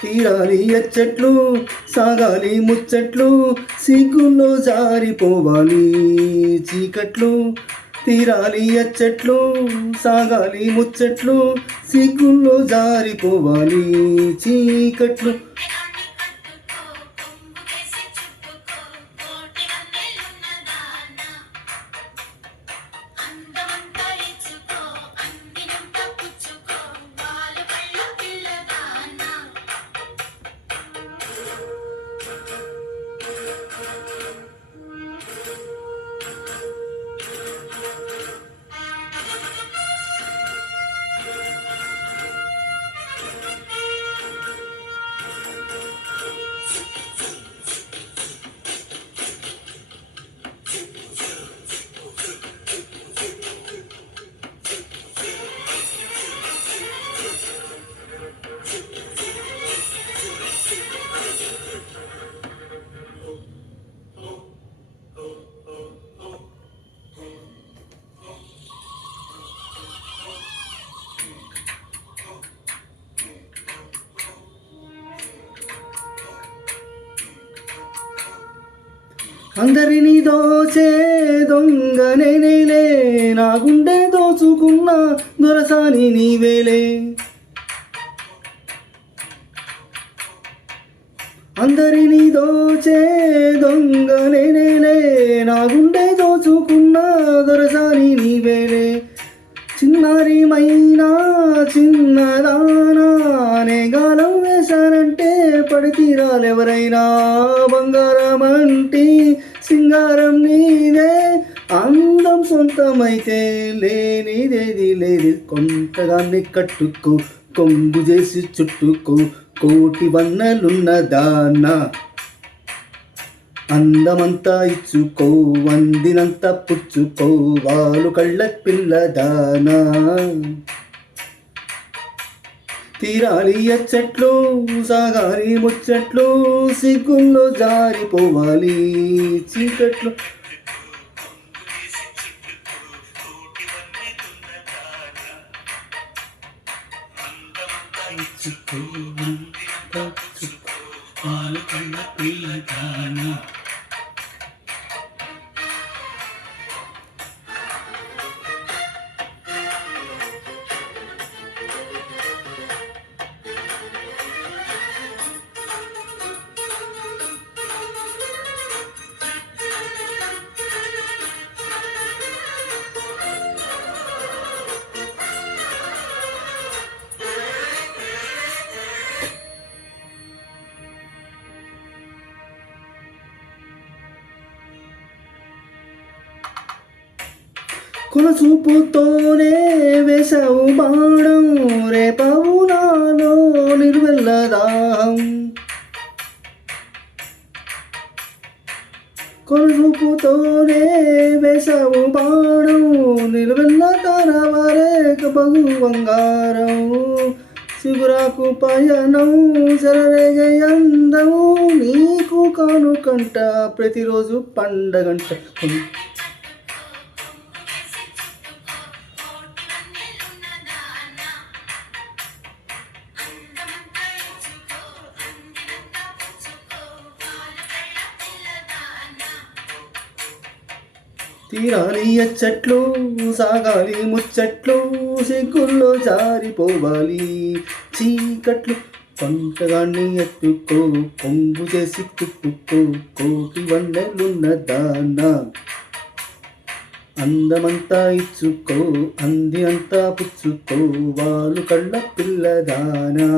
తీరాలి ఎచ్చట్లు సాగాలి ముచ్చట్లు సిగ్గుల్లో జారిపోవాలి చీకట్లు తీరాలి ఎచ్చట్లు సాగాలి ముచ్చట్లు సిగ్గుల్లో జారిపోవాలి చీకట్లు అందరినీ దోచే దొంగ నేనేలే నా గుండె దోచుకున్న దొరసాని నీవేలే అందరినీ దోచే దొంగ నేనేలే నా గుండె దోచుకున్న దొరసాని నీవేలే చిన్నారి మైనా చిన్నదానా నే గాలం వేశానంటే పడితీరాలెవరైనా బంగారమంటి సింగారం నీదే అందం సొంతమైతే లేనిదేది లేదు కొంటదాన్ని కట్టుకో కొంగు చేసి చుట్టుకో కోటి వన్నెలున్నదానా అందమంతా ఇచ్చుకో వందినంత పుచ్చుకో వాలు కళ్ళ పిల్లదానా తీరాలి ఎచ్చట్లు సాగాలి ముచ్చట్లు సిగ్గుల్లో జారిపోవాలి చీకట్లు కొనసూపుతోనే వేసావు బాణం రేపావు నాలో నిర్వెల్లదాహం కొనసూపుతోనే వేసావు బాణం నిర్వెల్ల కనవరేక బగు బంగారం శిబురాకు పయనం శరరేగ అందం నీకు కానుకంట ప్రతిరోజు పండగంట తీరాలి ఎచ్చట్లు సాగాలి ముచ్చట్లు సిగ్గుల్లో జారిపోవాలి చీకట్లు పంటగాన్ని ఎత్తుకో కొంగు చేసి తుట్టుకో కోటి వన్నెలున్నదానా అందమంతా ఇచ్చుకో అంది అంతా పుచ్చుకో వాలు కళ్ళ పిల్లదానా